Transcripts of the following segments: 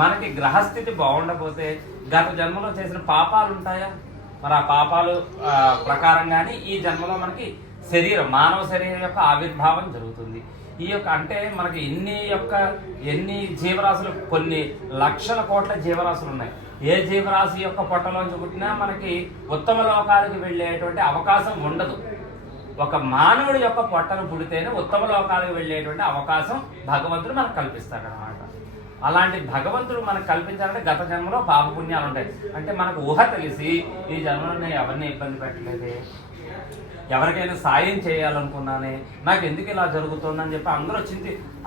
మనకి గ్రహస్థితి బాగుండకపోతే గత జన్మలో చేసిన పాపాలు ఉంటాయా? మరి ఆ పాపాలు ప్రకారంగానే ఈ జన్మలో మనకి మానవ శరీరం యొక్క ఆవిర్భావం జరుగుతుంది. ఈ యొక్క అంటే మనకి ఎన్ని జీవరాశులు, కొన్ని లక్షల కోట్ల జీవరాశులు ఉన్నాయి. ఏ జీవరాశి యొక్క పొట్టలోంచి పుట్టినా మనకి ఉత్తమ లోకాలకు వెళ్ళేటువంటి అవకాశం ఉండదు. ఒక మానవుడి యొక్క పొట్టను పుడితేనే ఉత్తమ లోకాలకు వెళ్ళేటువంటి అవకాశం భగవంతుడు మనకు కల్పిస్తాడనమాట. అలాంటి భగవంతుడు మనకు కల్పించాలంటే గత జన్మలో పాపపుణ్యాలు ఉంటాయి. అంటే మనకు ఊహ తెలిసి ఈ జన్మలో నేను ఎవరిని ఇబ్బంది పెట్టలేదే, ఎవరికైనా సాయం చేయాలనుకున్నానే, నాకు ఎందుకు ఇలా జరుగుతుందని చెప్పి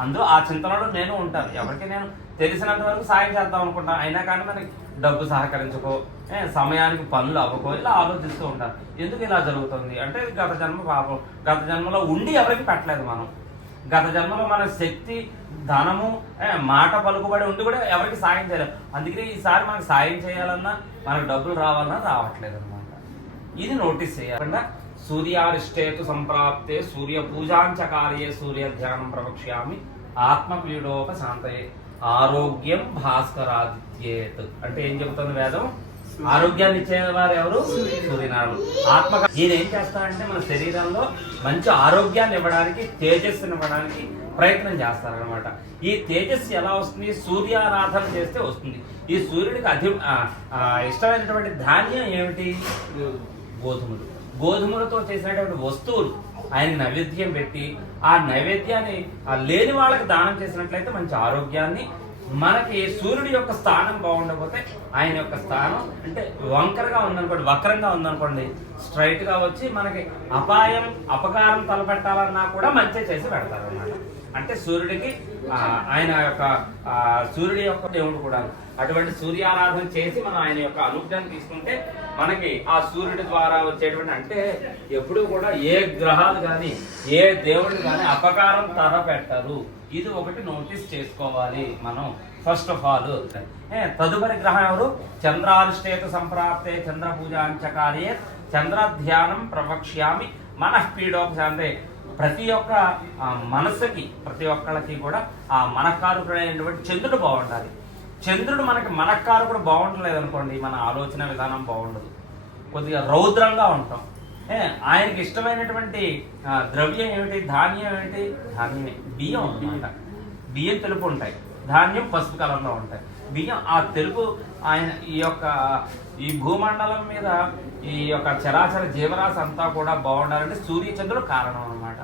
అందులో ఆ చింతనలో నేను ఉంటాను. ఎవరికి నేను తెలిసినంత వరకు సాయం చేద్దాం అనుకుంటాను. అయినా కానీ మనకి డబ్బు సహకరించుకో, సమయానికి పనులు అవ్వకో, ఇలా ఆలోచిస్తూ ఉంటాను. ఎందుకు ఇలా జరుగుతుంది అంటే గత జన్మ పాపం. గత జన్మలో ఉండి ఎవరికి పెట్టలేదు మనం. గత జన్మలో మన శక్తి, ధనము, మాట పలుకుబడి ఉండి కూడా ఎవరికి సాయం చేయలేదు. అందుకని ఈసారి మనకు సాయం చేయాలన్నా, మనకు డబ్బులు రావాలన్నా రావట్లేదు అనమాట. ఇది నోటీస్ చేయాలన్నా సూర్యారిష్టేతు సంప్రాప్తే సూర్య పూజాంచకార్యే సూర్య ధ్యానం ప్రవక్ష్యామి ఆత్మపీడోపశాంతయే ఆరోగ్యం భాస్కరాదిత్యేత్. అంటే ఏం చెబుతుంది వేదం? ఆరోగ్యాన్ని ఇచ్చేవారు ఎవరు? సూర్యనారాయణ. ఈయన ఏం చేస్తారంటే మన శరీరంలో మంచి ఆరోగ్యాన్ని ఇవ్వడానికి, తేజస్సుని ఇవ్వడానికి ప్రయత్నం చేస్తారనమాట. ఈ తేజస్సు ఎలా వస్తుంది? సూర్యారాధన చేస్తే వస్తుంది. ఈ సూర్యుడికి ఇష్టమైనటువంటి ధాన్యం ఏమిటి? గోధుమలు. గోధుమలతో చేసినటువంటి వస్తువులు ఆయన నైవేద్యం పెట్టి, ఆ నైవేద్యాన్ని లేని వాళ్ళకి దానం చేసినట్లయితే మంచి ఆరోగ్యాన్ని. మనకి సూర్యుడి యొక్క స్థానం బాగుండకపోతే, ఆయన యొక్క స్థానం అంటే వంకరగా ఉందనుకోండి, వక్రంగా ఉందనుకోండి, స్ట్రైట్ గా వచ్చి మనకి అపకారం తలపెట్టాలన్నా కూడా మంచి చేసి పెడతారు అన్నమాట. అంటే సూర్యుడికి సూర్యుడి యొక్క దేవుడు కూడా. అటువంటి సూర్యారాధన చేసి మనం ఆయన యొక్క అనుగ్రహం తీసుకుంటే మనకి ఆ సూర్యుడి ద్వారా వచ్చేటువంటి, అంటే ఎప్పుడు కూడా ఏ గ్రహాలు కానీ ఏ దేవుడు కానీ అపకారం తలపెట్టరు. ఇది ఒకటి నోటీస్ చేసుకోవాలి మనం ఫస్ట్ ఆఫ్ ఆల్. తదుపరి గ్రహం ఎవరు? చంద్రారిష్టేతు సంప్రాప్తే చంద్ర పూజాంచకార్యే చంద్ర ధ్యానం ప్రవక్ష్యామి మనఃపీడోపశాంతే. ప్రతి ఒక్క మనసుకి, ప్రతి ఒక్కళ్ళకి కూడా ఆ మనఃకారకుడైనటువంటి చంద్రుడు బాగుండాలి. చంద్రుడు మనకి మనఃకారకుడు బాగుండలేదు అనుకోండి, మన ఆలోచన విధానం బాగుండదు, కొద్దిగా రౌద్రంగా ఉంటాం. ఆయనకి ఇష్టమైనటువంటి ద్రవ్యం ఏమిటి? ధాన్యం ఏమిటి? ధాన్యమే, బియ్యం అన్నమాట. బియ్యం తెలుపు ఉంటాయి, ధాన్యం పసుపు కలంలో ఉంటాయి. బియ్యం ఆ తెలుపు ఆయన ఈ భూమండలం మీద ఈ యొక్క చరాచర జీవరాశి అంతా కూడా బాగుండాలంటే సూర్యచంద్రుడు కారణం అనమాట.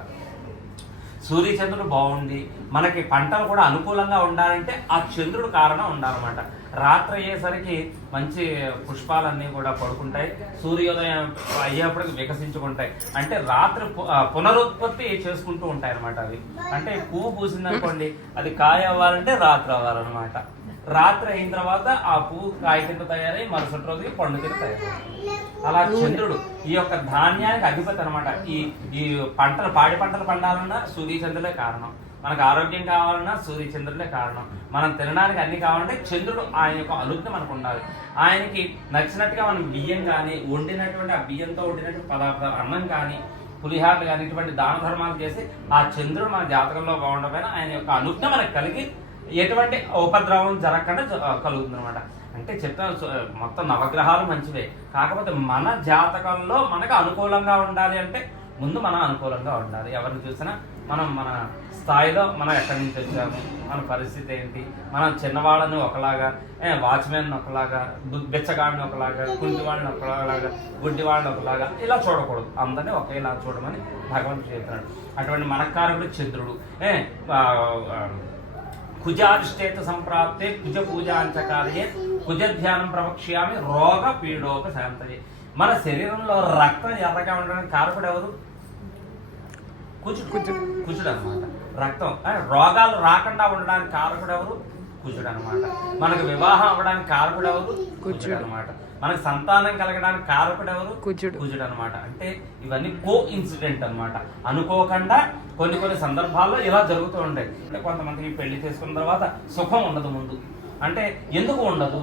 సూర్యచంద్రుడు బాగుండి మనకి పంటలు కూడా అనుకూలంగా ఉండాలంటే ఆ చంద్రుడు కారణం ఉండాలన్నమాట. రాత్రి అయ్యేసరికి మంచి పుష్పాలన్నీ కూడా పడుకుంటాయి, సూర్యోదయం అయ్యేప్పటికి వికసించుకుంటాయి. అంటే రాత్రి పునరుత్పత్తి చేసుకుంటూ ఉంటాయి అనమాట. అవి అంటే పువ్వు పూసిందనుకోండి, అది కాయ అవ్వాలంటే రాత్రి అవ్వాలన్నమాట. రాత్రి అయిన తర్వాత ఆ పువ్వు కాయ కింద తయారై మరుసటి రోజుకి పండు కింద తయారవుతుంది. అలా చంద్రుడు ఈ యొక్క ధాన్యానికి అధిపతి అనమాట. ఈ పాడి పంటలు పండాలన్నా సూర్యచంద్రులే కారణం. మనకు ఆరోగ్యం కావాలన్నా సూర్యచంద్రులే కారణం. మనం తినడానికి అన్ని కావాలంటే చంద్రుడు, ఆయన యొక్క అనుజ్ఞ మనకు ఉండాలి. ఆయనకి నచ్చినట్టుగా మనం బియ్యం కానీ, వండినటువంటి ఆ బియ్యంతో వండినటువంటి పదార్థాలు, అన్నం కానీ, పులిహారలు కానీ, ఇటువంటి దాన ధర్మాలు చేసి ఆ చంద్రుడు మన జాతకంలో బాగుండకపోయినా ఆయన యొక్క అనుజ్ఞ మనకు కలిగి ఎటువంటి ఉపద్రవం జరగకుండా కలుగుతుంది అనమాట. అంటే చెప్తాను, మొత్తం నవగ్రహాలు మంచివే, కాకపోతే మన జాతకంలో మనకు అనుకూలంగా ఉండాలి అంటే ముందు మనం అనుకూలంగా ఉండాలి. ఎవరిని చూసినా మనం మన స్థాయిలో మనం ఎక్కడి నుంచి వచ్చాము, మన పరిస్థితి ఏంటి, మనం చిన్నవాళ్ళని ఒకలాగా, వాచ్మెన్ ఒకలాగా, బెచ్చగాడిని ఒకలాగా, కుంటివాడిని ఒకలాగా, గుడ్డివాడిని ఒకలాగా ఇలా చూడకూడదు. అందరినీ ఒకేలా చూడమని భగవంతుడు చెప్తున్నాడు. అటువంటి మనకారకుడు చంద్రుడు. కుజారిష్టేతు సంప్రాప్తే కుజ పూజాంచకార్యే కుజ ధ్యానం ప్రవక్ష్యామి రోగ పీడోపశాంతయే. మన శరీరంలో రక్తం ఎర్రగా ఉండడానికి కారకుడు ఎవరు? కుజుడు అనమాట. రక్తం రోగాలు రాకుండా ఉండడానికి కారకుడు ఎవరు? కుజుడు అనమాట. మనకు వివాహం అవ్వడానికి కారకుడు ఎవరు? కుజుడు అనమాట. మనకు సంతానం కలగడానికి కారకుడు ఎవరు? కుజుడు అనమాట. అంటే ఇవన్నీ కో ఇన్సిడెంట్ అనమాట. అనుకోకుండా కొన్ని సందర్భాల్లో ఇలా జరుగుతూ ఉంటాయి. అంటే కొంతమందికి పెళ్లి చేసుకున్న తర్వాత సుఖం ఉండదు ముందు. అంటే ఎందుకు ఉండదు?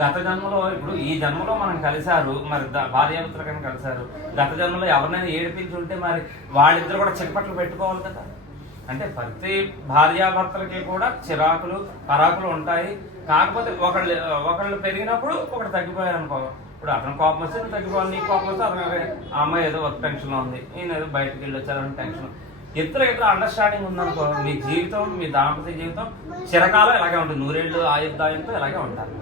గత జన్మలో, ఇప్పుడు ఈ జన్మలో మనం కలిశారు, మరి భార్యాభర్తలు కానీ కలిశారు. గత జన్మలో ఎవరినైనా ఏడిపించి ఉంటే మరి వాళ్ళిద్దరు కూడా చిక్కపట్లు పెట్టుకోవాలి కదా. అంటే ప్రతి భార్యాభర్తలకి కూడా చిరాకులు పరాకులు ఉంటాయి. కాకపోతే ఒకళ్ళు పెరిగినప్పుడు ఒకటి తగ్గిపోయారు అనుకో. ఇప్పుడు అతను కోపం వస్తే నువ్వు తగ్గిపోవాలి, నీకు కోపం వస్తే అతను ఆ అమ్మాయి ఏదో వర్క్ టెన్షన్లో ఉంది, ఈయన ఏదో బయటకు వెళ్ళి వచ్చారని టెన్షన్. ఇద్దరు అండర్స్టాండింగ్ ఉందనుకో, మీ జీవితం, మీ దాంపత్య జీవితం చిరకాలం ఇలాగే ఉంటుంది, నూరేళ్ళు ఆయుర్దాయంతో ఇలాగే ఉంటారు.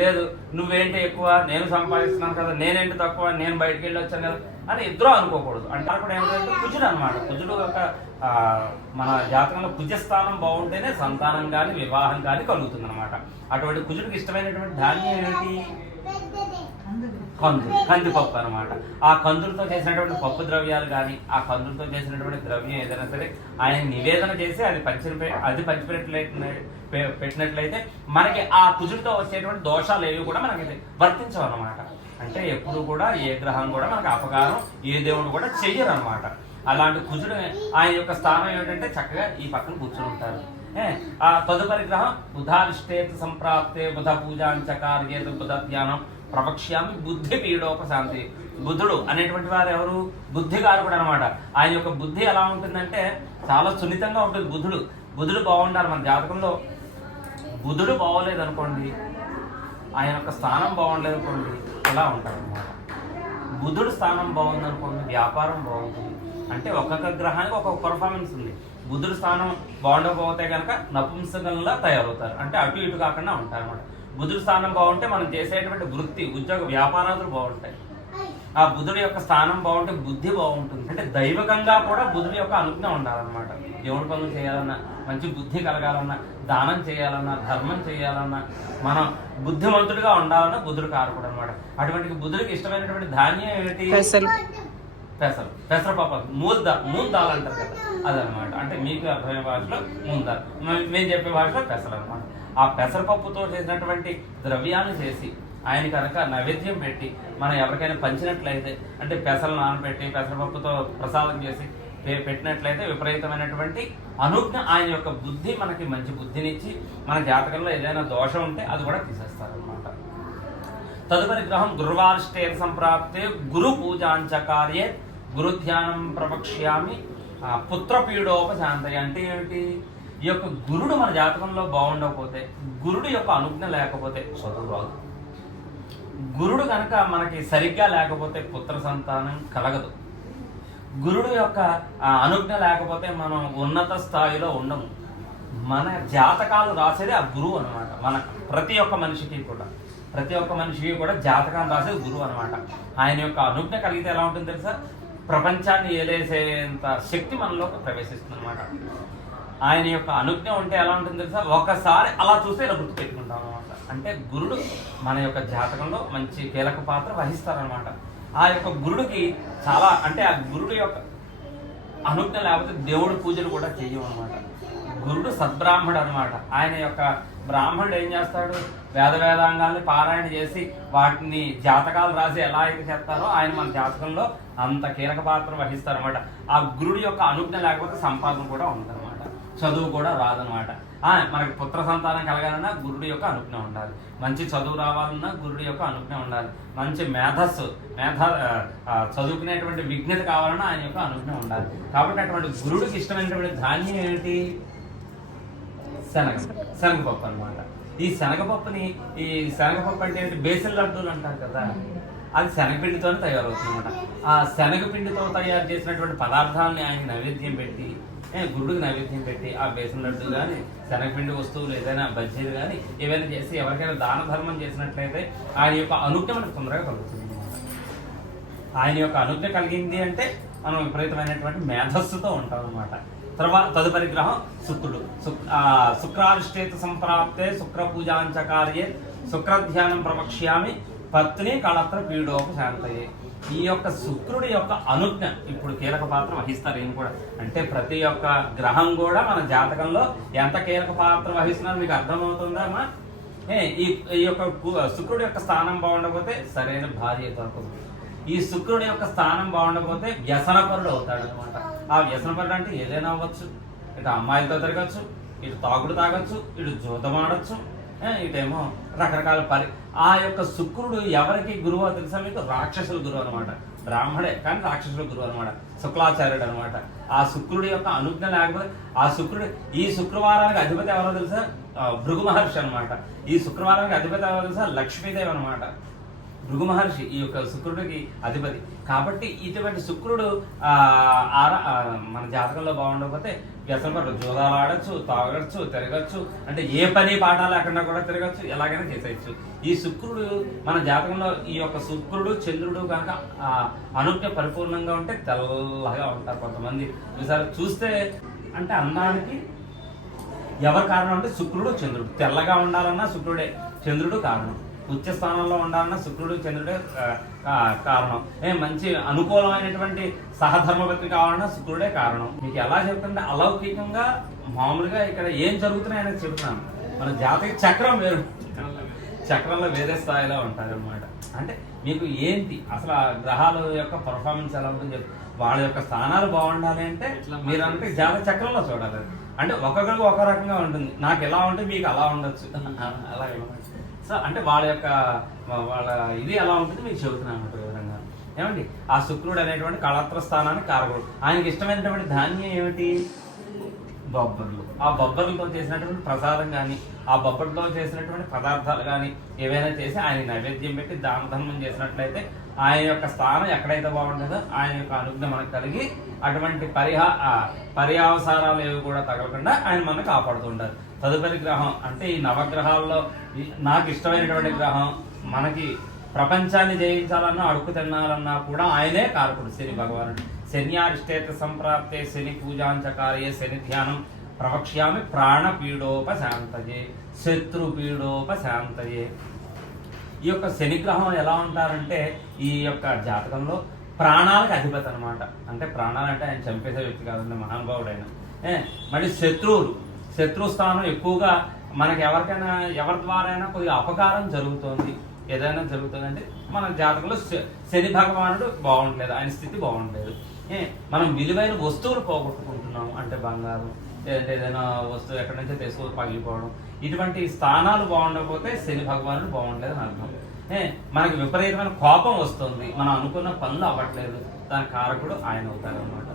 లేదు నువ్వేంటి ఎక్కువ, నేను సంపాదిస్తున్నాను కదా, నేనేంటి తక్కువ, నేను బయటకు వెళ్ళి వచ్చాను కదా అని ఇద్దరు అనుకోకూడదు. అంటే అప్పుడు ఏమిటంటే కుజుడు అనమాట. కుజుడు యొక్క మన జాతకంలో కుజస్థానం బాగుంటేనే సంతానం కానీ వివాహం కానీ కలుగుతుంది అనమాట. అటువంటి కుజుడికి ఇష్టమైనటువంటి ధాన్యం ఏంటి? కందిపప్పు అనమాట. ఆ కందులతో చేసినటువంటి పప్పు ద్రవ్యాలు కానీ, ఆ కందులతో చేసినటువంటి ద్రవ్యం ఏదైనా సరే ఆయన నివేదన చేసి అది పెట్టినట్లయితే మనకి ఆ కుజుడితో వచ్చేటువంటి దోషాలు ఏవి కూడా మనకి వర్తించవు అనమాట. అంటే ఎప్పుడు కూడా ఏ గ్రహం కూడా మనకు అపకారం ఏ దేవుడు కూడా చెయ్యరు అనమాట. అలాంటి కుజుడు ఆయన యొక్క స్థానం ఏమిటంటే చక్కగా ఈ పక్కన కూర్చుని ఉంటారు. ఆ తదుపరి గ్రహం బుధారిష్టేత సంప్రాప్తే బుధ పూజాంచకార్యేత బుధ ధ్యానం ప్రవక్ష్యామి బుద్ధి పీడోపశాంతి. బుధుడు అనేటువంటి వారు ఎవరు? బుద్ధికారకుడు అనమాట. ఆయన యొక్క బుద్ధి ఎలా ఉంటుందంటే చాలా సున్నితంగా ఉంటుంది. బుధుడు బాగుండాలి. మన జాతకంలో బుధుడు బాగోలేదు అనుకోండి, ఆయన యొక్క స్థానం బాగుండలేదు అనుకోండి, ఇలా ఉంటారు అనమాట. బుధుడు స్థానం బాగుంది అనుకోండి, వ్యాపారం బాగుంటుంది. అంటే ఒక్కొక్క గ్రహానికి ఒక్కొక్క పర్ఫార్మెన్స్ ఉంది. బుధుడు స్థానం బాగుండకపోతే కనుక నపుంసకంలా తయారవుతారు, అంటే అటు ఇటు కాకుండా ఉంటారు అనమాట. బుధుడు స్థానం బాగుంటే మనం చేసేటువంటి వృత్తి, ఉద్యోగ, వ్యాపారాలు బాగుంటాయి. ఆ బుధుడి యొక్క స్థానం బాగుంటే బుద్ధి బాగుంటుంది. అంటే దైవకంగా కూడా బుధుడి యొక్క అనుజ్ఞ ఉండాలన్నమాట. దేవుడి పనులు చేయాలన్నా, మంచి బుద్ధి కలగాలన్నా, దానం చేయాలన్నా, ధర్మం చేయాలన్నా, మనం బుద్ధిమంతుడిగా ఉండాలన్నా బుధుడు కారకుడు అనమాట. అటువంటి బుధుడికి ఇష్టమైనటువంటి ధాన్యం ఏమిటి? పెసరపప్పు, మూల్ దాల్ అంటారు కదా, అదనమాట. అంటే మీకు అర్థమయ్యే భాషలో మూల్ దాల్, మేము చెప్పే భాషలో పెసలు అనమాట. ఆ పెసరపప్పుతో చేసినటువంటి ద్రవ్యాన్ని చేసి ఆయన కనుక నైవేద్యం పెట్టి మనం ఎవరికైనా పంచినట్లయితే, అంటే పెసలు నానబెట్టి పెసరపప్పుతో ప్రసాదం చేసి పెట్టినట్లయితే విపరీతమైనటువంటి అనుజ్ఞ, ఆయన యొక్క బుద్ధి మనకి మంచి బుద్ధినిచ్చి మన జాతకంలో ఏదైనా దోషం ఉంటే అది కూడా తీసేస్తారనమాట. తదుపరి గ్రహం గురువారిష్టేత సంప్రాప్తే గురు పూజాంచకార్యే గురు ధ్యానం ప్రవక్ష్యామి పుత్రపీడోపశాంతయ. అంటే ఏమిటి? ఈ యొక్క గురుడు మన జాతకంలో బాగుండకపోతే, గురుడు యొక్క అనుజ్ఞ లేకపోతే చదువు రాదు. గురుడు కనుక మనకి సరిగ్గా లేకపోతే పుత్ర సంతానం కలగదు. గురుడు యొక్క అనుజ్ఞ లేకపోతే మనం ఉన్నత స్థాయిలో ఉండము. మన జాతకాలు రాసేది ఆ గురువు అనమాట. మన ప్రతి ఒక్క మనిషికి కూడా జాతకాలు రాసేది గురువు అనమాట. ఆయన యొక్క అనుజ్ఞ కలిగితే ఎలా ఉంటుంది తెలుసా? ప్రపంచాన్ని ఏలేసేంత శక్తి మనలోకి ప్రవేశిస్తుంది అనమాట. ఆయన యొక్క అనుజ్ఞ ఉంటే ఎలా ఉంటుంది తెలుసా? ఒకసారి అలా చూస్తే ఇలా గుర్తు పెట్టుకుంటాం అనమాట. అంటే గురుడు మన యొక్క జాతకంలో మంచి కీలక పాత్ర వహిస్తారనమాట. ఆ యొక్క గురుడికి చాలా, అంటే ఆ గురుడు యొక్క అనుజ్ఞ లేకపోతే దేవుడి పూజలు కూడా చెయ్యం అనమాట. గురుడు సద్బ్రాహ్మడు అనమాట. ఆయన యొక్క బ్రాహ్మణుడు ఏం చేస్తాడు? వేదాంగాల్ని పారాయణ చేసి వాటిని జాతకాలు రాసి ఎలా అయితే చేస్తారో ఆయన మన జాతకంలో అంత కీలక పాత్ర వహిస్తారనమాట. ఆ గురుడు యొక్క అనుజ్ఞ లేకపోతే సంపాదన కూడా ఉందన్నమాట, చదువు కూడా రాదనమాట. మనకి పుత్ర సంతానం కలగాలన్నా గురుడి యొక్క అనుజ్ఞ ఉండాలి, మంచి చదువు రావాలన్నా గురుడి యొక్క అనుజ్ఞ ఉండాలి, మంచి చదువుకునేటువంటి విజ్ఞత కావాలన్నా ఆయన యొక్క అనుజ్ఞ ఉండాలి. కాబట్టి అటువంటి గురుడికి ఇష్టమైనటువంటి ధాన్యం ఏమిటి? శనగపప్పు అనమాట. ఈ శనగపప్పు అంటే ఏంటి? బేసిన్ లడ్డూలు అంటారు కదా, అది శనగపిండితోనే తయారవుతుంది అనమాట. ఆ శనగపిండితో తయారు చేసినటువంటి పదార్థాలని ఆయనకి నైవేద్యం పెట్టి, గురుడికి నైవేద్యం పెట్టి, ఆ బేసిన్ లడ్డు కానీ శనగపిండి వస్తువులు ఏదైనా బజ్జీలు కానీ ఏవైనా చేసి ఎవరికైనా దాన ధర్మం చేసినట్లయితే ఆయన యొక్క అనుజ్ఞ మనకు తొందరగా కలుగుతుంది అనమాట. ఆయన యొక్క అనుజ్ఞ కలిగింది అంటే మనం విపరీతమైనటువంటి మేధస్సుతో ఉంటాం అనమాట. తదుపరి గ్రహం శుక్రుడు. శుక్రారిష్టేత సంప్రాప్తే శుక్ర పూజాంచకార్యే శుక్రధ్యానం ప్రవక్ష్యామి పత్ని కళత్ర పీడోపశాంతయే. ఈ యొక్క శుక్రుడి యొక్క అనుజ్ఞ ఇప్పుడు కీలక పాత్ర వహిస్తారు. ఈయన కూడా, అంటే ప్రతి ఒక్క గ్రహం కూడా మన జాతకంలో ఎంత కీలక పాత్ర వహిస్తున్నారో మీకు అర్థమవుతుందా అమ్మా? ఈ యొక్క శుక్రుడి యొక్క స్థానం బాగుండకపోతే సరైన భార్య దొరకదు. ఈ శుక్రుడి యొక్క స్థానం బాగుండకపోతే వ్యసనపరుడు అవుతాడు అనమాట. ఆ వ్యసనపరుడు అంటే ఏదైనా అవ్వచ్చు. ఇటు అమ్మాయిలతో తిరగచ్చు, ఇటు తాగుడు తాగొచ్చు, ఇటు జూతం ఆడొచ్చు, ఇటేమో రకరకాల ఆ యొక్క శుక్రుడు ఎవరికి గురువు తెలుసా మీకు? రాక్షసుల గురువు అనమాట. బ్రాహ్మడే కానీ రాక్షసుల గురువు అనమాట. శుక్లాచార్యుడు అనమాట. ఆ శుక్రుడి యొక్క అనుజ్ఞ లేకపోతే ఆ శుక్రుడు, ఈ శుక్రవారానికి అధిపతి ఎవరో తెలుసా? భృగు మహర్షి అనమాట. ఈ శుక్రవారానికి అధిపతి ఎవరో తెలుసా? లక్ష్మీదేవి అనమాట. భృగు మహర్షి ఈ యొక్క శుక్రుడికి అధిపతి. కాబట్టి ఇటువంటి శుక్రుడు మన జాతకంలో బాగుండకపోతే వ్యసనపడు, జూదాలు ఆడచ్చు, తాగచ్చు, తిరగచ్చు, అంటే ఏ పని పాఠాలు లేకుండా కూడా తిరగచ్చు, ఎలాగైనా చేసేయచ్చు. ఈ శుక్రుడు మన జాతకంలో, ఈ యొక్క శుక్రుడు చంద్రుడు కనుక అనుజ్ఞ పరిపూర్ణంగా ఉంటే తెల్లగా ఉంటారు కొంతమంది. చూస్తే అంటే అందానికి ఎవరు కారణం అంటే శుక్రుడు చంద్రుడు. తెల్లగా ఉండాలన్నా శుక్రుడే, చంద్రుడు కారణం. ఉచ్చ స్థానంలో ఉండాలన్నా శుక్రుడు చంద్రుడే కారణం. మంచి అనుకూలమైనటువంటి సహధర్మపత్రి కావాలన్నా శుక్రుడే కారణం. మీకు ఎలా చెప్తుంటే అలౌకికంగా మామూలుగా ఇక్కడ ఏం జరుగుతున్నాయి అనేది చెప్తున్నాను. మన జాతక చక్రం వేరు, చక్రంలో వేరే స్థాయిలో ఉంటారు అనమాట. అంటే మీకు ఏంటి అసలు ఆ గ్రహాల యొక్క పర్ఫార్మెన్స్ ఎలా ఉంటుంది చెప్పి, వాళ్ళ యొక్క స్థానాలు బాగుండాలి అంటే మీరు అంటే జాతక చక్రంలో చూడాలి. అంటే ఒక్కొక్కరికి ఒక రకంగా ఉంటుంది. నాకు ఎలా ఉంటే మీకు అలా ఉండొచ్చు, అలాగే. సో అంటే వాళ్ళ ఇది ఎలా ఉంటుంది మీకు చెబుతున్నాను అన్నమాట వివరంగా. ఏమండి, ఆ శుక్రుడు అనేటువంటి కళత్ర స్థానానికి కారకుడు. ఆయనకి ఇష్టమైనటువంటి ధాన్యం ఏమిటి? బొబ్బర్లు. ఆ బొబ్బర్లతో చేసినటువంటి ప్రసాదం కానీ, ఆ బొబ్బర్లతో చేసినటువంటి పదార్థాలు కానీ ఏవైనా చేసి ఆయన నైవేద్యం పెట్టి దాన ధర్మం చేసినట్లయితే ఆయన యొక్క స్థానం ఎక్కడైతే బాగుంటుందో ఆయన యొక్క అనుజ్ఞ మనకు కలిగి అటువంటి పర్యావసారాలు ఏవి కూడా తగలకుండా ఆయన మనకు కాపాడుతుంటారు. తదుపరి గ్రహం అంటే ఈ నవగ్రహాల్లో నాకు ఇష్టమైనటువంటి గ్రహం, మనకి ప్రపంచాన్ని జయించాలన్నా అడుగు తినాలన్నా కూడా ఆయనే కారకుడు, శని భగవానుడు. శన్యారిష్టేత సంప్రాప్తే శని పూజాంచకార్యే శని ధ్యానం ప్రవక్ష్యామి ప్రాణపీడోపశాంతయే శత్రుపీడోపశాంతయే. ఈ యొక్క శనిగ్రహం ఎలా ఉంటారంటే ఈ యొక్క జాతకంలో ప్రాణాలకు అధిపతి అనమాట. అంటే ప్రాణాలు అంటే ఆయన చంపేసే వ్యక్తి కాదండి, మహానుభావుడైన. మళ్ళీ శత్రు స్థానం ఎక్కువగా మనకి ఎవరికైనా ఎవరి ద్వారా అయినా కొద్దిగా అపకారం జరుగుతుంది, ఏదైనా జరుగుతుంది అంటే మన జాతకంలో శని భగవానుడు బాగుండలేదు, ఆయన స్థితి బాగుండలేదు. మనం విలువైన వస్తువులు పోగొట్టుకుంటున్నాం, అంటే బంగారం లేదంటే ఏదైనా వస్తువు ఎక్కడి నుంచో తెసుకు పగిలిపోవడం, ఇటువంటి స్థానాలు బాగుండకపోతే శని భగవానుడు బాగుండలేదు అని అర్థం. మనకి విపరీతమైన కోపం వస్తుంది, మనం అనుకున్న పనులు అవ్వట్లేదు, దాని కారకుడు ఆయన అవుతారు అనమాట.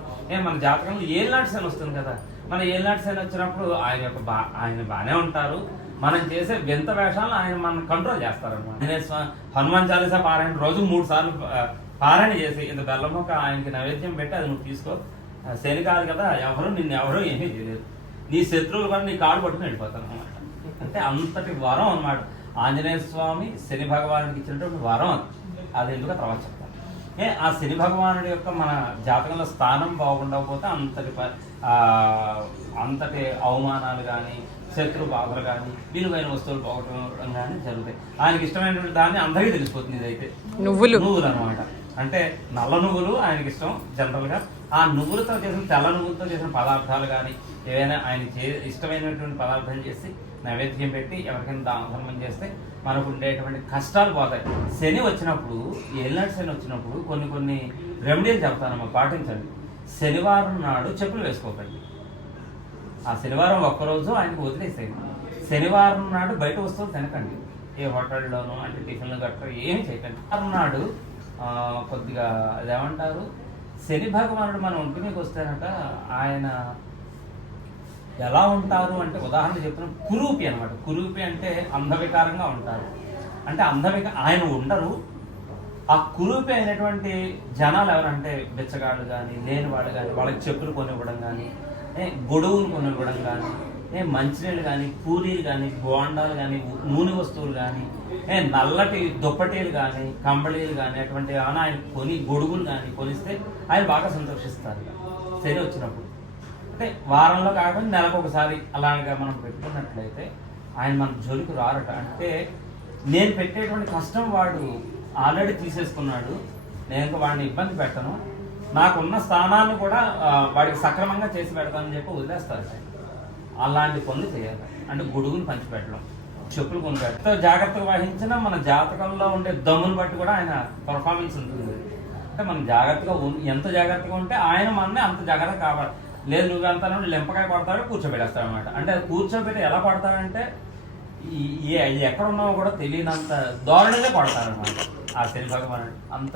మన జాతకంలో ఏళ్ళనాటి శని వస్తుంది కదా, మన ఏళ్ళనాటి శని వచ్చినప్పుడు ఆయన బాగానే ఉంటారు, మనం చేసే వింత వేషాలను ఆయన మనం కంట్రోల్ చేస్తారనమాట. హనుమాన్ చాలీసా పారాయణ రోజు 3 సార్లు పారాయణ చేసి ఇంత బెల్లం మొక్క ఆయనకి నైవేద్యం పెట్టి అది నువ్వు తీసుకో, శని కాదు కదా, నిన్ను ఏమీ చేయలేదు, నీ శత్రువులు కూడా నీ కాళ్ళు పట్టుకుని వెళ్ళిపోతారు అనమాట. అంటే అంతటి వరం అనమాట ఆంజనేయ స్వామి శని భగవానుడికి ఇచ్చినటువంటి వరం అది ఎందుకు తర్వాత చెప్తాను. ఆ శని భగవానుడి యొక్క మన జాతకంలో స్థానం బాగుండకపోతే అంతటి అవమానాలు కానీ, శత్రు బాధలు కానీ, విలువైన వస్తువులు పోగొట్టడం కానీ జరుగుతాయి. ఆయనకి ఇష్టమైనటువంటి దాన్ని అందరికీ తెలిసిపోతుంది. ఇదైతే నువ్వులు అనమాట. అంటే నల్ల నువ్వులు ఆయనకి ఇష్టం జనరల్గా. ఆ నువ్వులతో చేసిన, తెల్ల నువ్వులతో చేసిన పదార్థాలు కానీ ఏవైనా ఆయన ఇష్టమైనటువంటి పదార్థం చేసి నైవేద్యం పెట్టి ఎవరికైనా దానం చేస్తే మనకు ఉండేటువంటి కష్టాలు పోతాయి. శని వచ్చినప్పుడు, ఏళ్ళనాటి శని వచ్చినప్పుడు కొన్ని రెమెడీలు చెప్తానమ్మా, పాటించండి. శనివారం నాడు చెప్పులు వేసుకోకండి. ఆ శనివారం ఒక్కరోజు ఆయనకు వదిలేసేయండి. శనివారం నాడు బయట వస్తువులు తినకండి, ఏ హోటల్లోనూ అంటే టిఫిన్లు గట్రా ఏం చేయకండి. శనివారం నాడు కొద్దిగా అదేమంటారు, శని భగవానుడు మన ఒంటికి వస్తేనట ఆయన ఎలా ఉంటారు అంటే, ఉదాహరణ చెప్తున్నా, కురూపి అనమాట. కురూపి అంటే అంధవికారంగా ఉంటారు. అంటే ఆయన ఉండరు. ఆ కురూపి అయినటువంటి జనాలు ఎవరంటే బిచ్చగాళ్ళు కానీ, లేనివాళ్ళు కానీ, వాళ్ళకి చెప్పులు కొనివ్వడం కానీ, గొడుగులు కొనివ్వడం కానీ, మంచినీళ్ళు కానీ, పూరీలు కానీ, బోండాలు కానీ, నూనె వస్తువులు కానీ, నల్లటి దుప్పటీలు కానీ, కంబళీలు కానీ, అటువంటి ఏమైనా ఆయన గొడుగులు కానీ కొనిస్తే ఆయన బాగా సంతోషిస్తారు శని వచ్చినప్పుడు. అంటే వారంలో కాకుండా నెలకు ఒకసారి అలాగా మనం పెట్టుకున్నట్లయితే ఆయన మన జోలికి రారట. అంటే నేను పెట్టేటువంటి కష్టం వాడు ఆల్రెడీ తీసేసుకున్నాడు, నేను ఇంకా వాడిని ఇబ్బంది పెట్టను, నాకున్న స్థానాన్ని కూడా వాడికి సక్రమంగా చేసి పెడతానని చెప్పి వదిలేస్తారు. అలాంటి పనులు చేయాలి. అంటే గొడుగులు పంచిపెట్టడం, చెప్పులు కొనిపెట్టడం, జాగ్రత్తగా వహించిన మన జాతకంలో ఉండే దమ్మును బట్టి కూడా ఆయన పర్ఫార్మెన్స్ ఉంటుంది. అంటే మనం ఎంత జాగ్రత్తగా ఉంటే ఆయన మనమే అంత జాగ్రత్త కావాలి. లేదు నువ్వు అంతా లెంపకాయ కొడతాడు, కూర్చోబెట్టేస్తాడు అనమాట. అంటే కూర్చోబెట్టి ఎలా కొడతాడంటే ఎక్కడ ఉన్నావో కూడా తెలియనంత దారుణంగా కొడతారనమాట ఆ శని భగవానుడు. అంత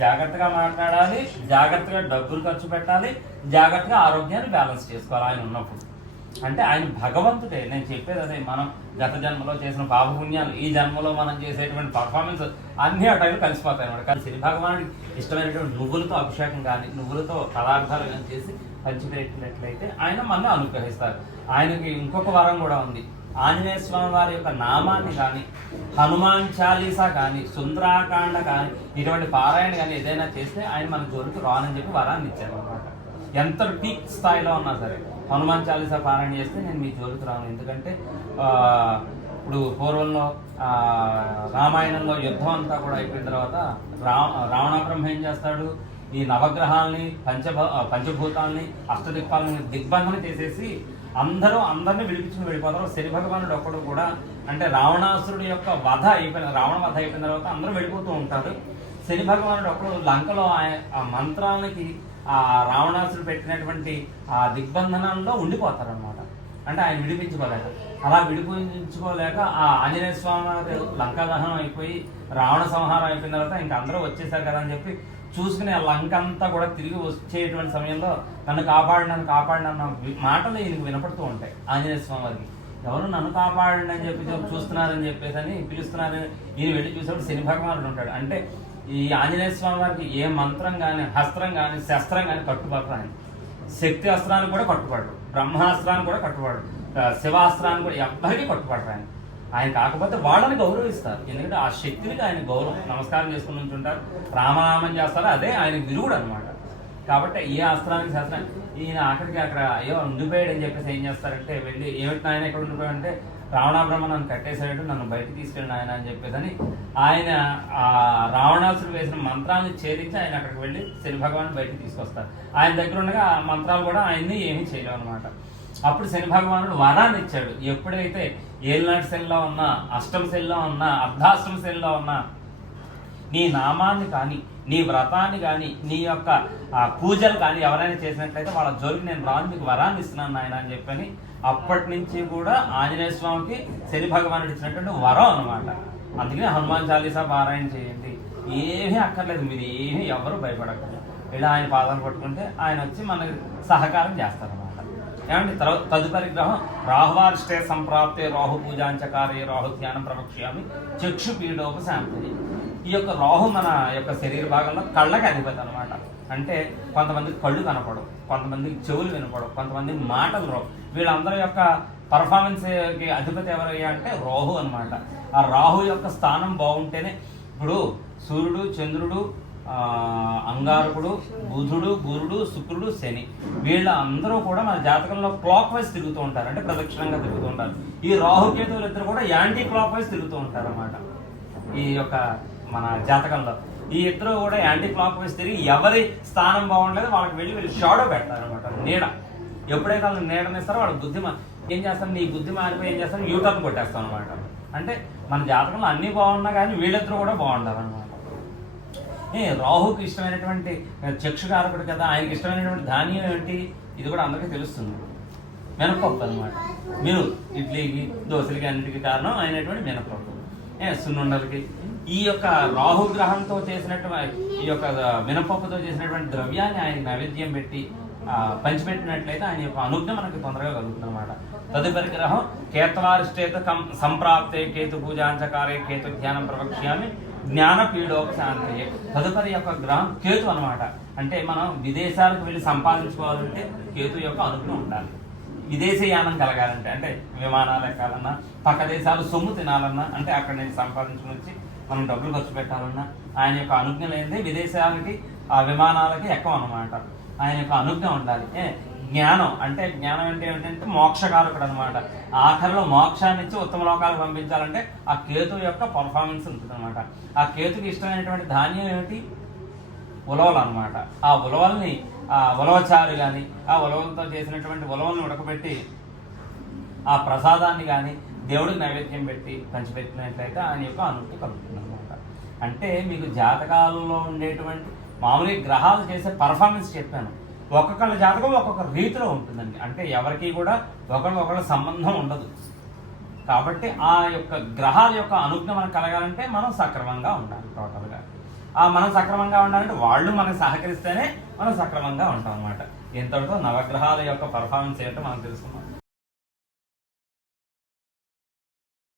జాగ్రత్తగా మాట్లాడాలి, జాగ్రత్తగా డబ్బులు ఖర్చు పెట్టాలి, జాగ్రత్తగా ఆరోగ్యాన్ని బ్యాలెన్స్ చేసుకోవాలి ఆయన ఉన్నప్పుడు. అంటే ఆయన భగవంతుడే. నేను చెప్పేది అదే, మనం గత జన్మలో చేసిన పాపపుణ్యాలు ఈ జన్మలో మనం చేసేటువంటి పర్ఫార్మెన్స్ అన్నీ ఆ టైంలో కలిసిపోతాయి అన్నమాట. కానీ శని భగవానుడికి ఇష్టమైనటువంటి నువ్వులతో అభిషేకం కానీ నువ్వులతో పదార్థాలు కానీ చేసి పంచిపెట్టినట్లయితే ఆయన మనల్ని అనుగ్రహిస్తారు. ఆయనకి ఇంకొక వరం కూడా ఉంది. ఆంజనేయ స్వామి వారి యొక్క నామాన్ని కానీ, హనుమాన్ చాలీసా కానీ, సుందరాకాండ కానీ, ఇటువంటి పారాయణ కానీ ఏదైనా చేస్తే ఆయన మన జోలికి రానని చెప్పి వరాన్ని ఇచ్చారు అనమాట. ఎంత పీక్ స్థాయిలో ఉన్నా సరే హనుమాన్ చాలీసా పారాయణ చేస్తే నేను మీ జోలికి రాను. ఎందుకంటే ఇప్పుడు పూర్వంలో రామాయణంలో యుద్ధం అంతా కూడా అయిపోయిన తర్వాత రావణ బ్రహ్మ ఏం చేస్తాడు, ఈ నవగ్రహాలని పంచభూతాలని అష్టదిక్పాలని దిగ్బంధన చేసేసి అందరినీ విడిపించుకుని వెళ్ళిపోతారు. శని భగవానుడు ఒక్కడు కూడా, అంటే రావణాసురుడి యొక్క రావణ వధ అయిపోయిన తర్వాత అందరూ వెళ్ళిపోతూ ఉంటారు. శని భగవానుడు ఒక్కడు లంకలో ఆ మంత్రాలకి ఆ రావణాసురుడు పెట్టినటువంటి ఆ దిగ్బంధనంలో ఉండిపోతారు అనమాట. అంటే ఆయన విడిపించుకోలేక, అలా విడిపించుకోలేక ఆ ఆంజనేయ స్వామి లంకా దహనం అయిపోయి రావణ సంహారం అయిపోయిన తర్వాత ఇంకా అందరూ వచ్చేసారు కదా అని చెప్పి చూసుకుని ఆ లంక అంతా కూడా తిరిగి వచ్చేటువంటి సమయంలో నన్ను కాపాడిన మాటలు ఈయనకు వినపడుతూ ఉంటాయి ఆంజనేయ స్వామి వారికి. ఎవరు నన్ను కాపాడండి అని చెప్పి చూస్తున్నారని చెప్పేసి అని పిలుస్తున్నారని ఈయన వెళ్ళి చూసేప్పుడు శని భగవానుడు ఉంటాడు. అంటే ఈ ఆంజనేయ స్వామి వారికి ఏ మంత్రం కానీ, హస్త్రం కానీ, శస్త్రం కానీ కట్టుబడరు. ఆయన శక్తి అస్త్రాన్ని కూడా కట్టుబడరు, బ్రహ్మాస్త్రాన్ని కూడా కట్టుబడరు, శివాస్త్రాన్ని కూడా ఎవ్వరికీ కట్టుబడరు. ఆయన కాకపోతే వాళ్ళని గౌరవిస్తారు. ఎందుకంటే ఆ శక్తిని ఆయన గౌరవం నమస్కారం చేసుకుని ఉంటుంటారు, రామనామం చేస్తారు. అదే ఆయన విరుగుడు అనమాట. కాబట్టి ఏ అస్త్రానికి శాస్త్రం ఈయన అక్కడ అయ్యో ఉండిపోయాడు అని చెప్పేసి ఏం చేస్తారంటే వెళ్ళి, ఏమిటి ఆయన ఎక్కడ ఉండిపోయాడంటే రావణాబ్రహ్మ నన్ను కట్టేశాడు, నన్ను బయటకు తీసుకెళ్ళిన ఆయన అని చెప్పేసి ఆయన ఆ రావణాసుడు వేసిన మంత్రాన్ని ఛేదించి ఆయన అక్కడికి వెళ్ళి శని భగవాన్ బయటకు తీసుకొస్తారు. ఆయన దగ్గర ఉండగా ఆ మంత్రాలు కూడా ఆయన్ని ఏమీ చేయలేవు అనమాట. అప్పుడు శని భగవానుడు వరాన్ని ఇచ్చాడు. ఎప్పుడైతే ఏళ్ళనాటి శనిలో ఉన్నా, అష్టమ శనిలో ఉన్నా, అర్ధాష్టమ శనిలో ఉన్నా నీ నామాన్ని కానీ, నీ వ్రతాన్ని కానీ, నీ యొక్క పూజలు కానీ ఎవరైనా చేసినట్లయితే వాళ్ళ జోలికి నేను రాను, మీకు వరాన్ని ఇస్తున్నాను ఆయన అని చెప్పని అప్పటి నుంచి కూడా ఆంజనేయ స్వామికి శని భగవానుడు ఇచ్చినటువంటి వరం అనమాట. అందుకని హనుమాన్ చాలీసా పారాయణ చేయండి, ఏమీ అక్కర్లేదు, మీరు ఏమీ ఎవరు భయపడక్కర్లేదు. ఇలా ఆయన పాదాలు పట్టుకుంటే ఆయన వచ్చి మనకి సహకారం చేస్తారన్నమాట. ఏమంటే తదుపరి గ్రహం రాహువారిష్టే సంప్రాప్తే రాహు పూజాంచకారే రాహు ధ్యానం ప్రవక్ష్యామి చక్షుపీడోపశాంతి. ఈ యొక్క రాహు మన యొక్క శరీర భాగంలో కళ్ళకి అధిపతి అనమాట. అంటే కొంతమందికి కళ్ళు కనపడవు, కొంతమందికి చెవులు వినపడవు, కొంతమందికి మాటలు రావు. వీళ్ళందరి యొక్క పర్ఫార్మెన్స్కి అధిపతి ఎవరయ్యా అంటే రాహు అనమాట. ఆ రాహు యొక్క స్థానం బాగుంటేనే, ఇప్పుడు సూర్యుడు, చంద్రుడు, అంగారకుడు, బుధుడు, గురుడు, శుక్రుడు, శని, వీళ్ళ అందరూ కూడా మన జాతకంలో క్లాక్ వైజ్ తిరుగుతూ ఉంటారు, అంటే ప్రదక్షిణంగా తిరుగుతూ ఉంటారు. ఈ రాహుకేతువులు ఇద్దరు కూడా యాంటీ క్లాక్ వైజ్ తిరుగుతూ ఉంటారు అన్నమాట. ఈ యొక్క మన జాతకంలో ఈ ఇద్దరు కూడా యాంటీ క్లాక్ వైజ్ తిరిగి ఎవరి స్థానం బాగుండలేదు వాళ్ళకి వెళ్ళి షాడో పెడతారు అనమాట, నీడ. ఎప్పుడైతే వాళ్ళు నీడనిస్తారో వాళ్ళ బుద్ధి ఏం చేస్తాను, నీ బుద్ధి మారిపోయి ఏం చేస్తాను, యూటర్న్ కొట్టేస్తాం అనమాట. అంటే మన జాతకంలో అన్నీ బాగున్నా కానీ వీళ్ళిద్దరూ కూడా బాగుండాలి అనమాట. రాహుకి ఇష్టమైనటువంటి చక్షుకారకుడు కదా, ఆయనకి ఇష్టమైనటువంటి ధాన్యం ఏంటి, ఇది కూడా అందరికీ తెలుస్తుంది, మినపప్పు అనమాట. మీరు ఇడ్లీకి, దోశలకి అన్నిటికీ కారణం అయినటువంటి మినపప్పు. సున్నుండలకి ఈ యొక్క రాహు గ్రహంతో చేసినటువంటి ఈ యొక్క మినపప్పుతో చేసినటువంటి ద్రవ్యాన్ని ఆయన నైవేద్యం పెట్టి పంచిపెట్టినట్లయితే ఆయన యొక్క అనుజ్ఞ మనకి తొందరగా కలుగుతుంది అనమాట. తదుపరి గ్రహం కేతవారిష్టేత సంప్రాప్తే కేతు పూజాంచకారే కేతు ధ్యానం ప్రవక్ష్యామి జ్ఞానపీడోపశాంతయే. తదుపరి యొక్క గ్రహం కేతు అనమాట. అంటే మనం విదేశాలకు వెళ్ళి సంపాదించుకోవాలంటే కేతు యొక్క అనుజ్ఞ ఉండాలి. విదేశీయానం కలగాలంటే, అంటే విమానాలు ఎక్కాలన్నా, పక్క దేశాలు సొమ్ము తినాలన్నా, అంటే అక్కడ నేను సంపాదించుకుని వచ్చి మనం డబ్బులు ఖర్చు పెట్టాలన్నా ఆయన యొక్క అనుజ్ఞ లేనిదే విదేశాలకి ఆ విమానాలకి ఎక్కువ అనమాట. ఆయన యొక్క అనుజ్ఞ ఉండాలి. జ్ఞానం అంటే జ్ఞానం అంటే ఏమిటంటే మోక్షకారకుడు అనమాట. ఆఖరిలో మోక్షాన్ని ఇచ్చి ఉత్తమ లోకాలకు పంపించాలంటే ఆ కేతు యొక్క పర్ఫార్మెన్స్ ఉంటుంది అనమాట. ఆ కేతుకి ఇష్టమైనటువంటి ధాన్యం ఏమిటి, ఉలవలు అనమాట. ఆ ఉలవల్ని ఉలవచారు కానీ, ఆ ఉలవలతో చేసినటువంటి ఉలవల్ని ఉడకబెట్టి ఆ ప్రసాదాన్ని కానీ దేవుడికి నైవేద్యం పెట్టి పంచిపెట్టినట్లయితే ఆయన యొక్క అనుభూతి కలుగుతుంది అనమాట. అంటే మీకు జాతకాలలో ఉండేటువంటి మామూలుగా గ్రహాలు చేసే పర్ఫార్మెన్స్ చెప్పాను. ఒక్కొక్కళ్ళ జాతకం ఒక్కొక్క రీతిలో ఉంటుందండి. అంటే ఎవరికి కూడా ఒకళ్ళ సంబంధం ఉండదు. కాబట్టి ఆ యొక్క గ్రహాల యొక్క అనుజ్ఞ మనకు కలగాలంటే మనం సక్రమంగా ఉండాలి టోటల్గా. మనం సక్రమంగా ఉండాలంటే వాళ్ళు మనకు సహకరిస్తేనే మనం సక్రమంగా ఉంటాం అనమాట. ఇంతటితో నవగ్రహాల యొక్క పర్ఫార్మెన్స్ ఏంటో మనం తెలుసుకున్నాం.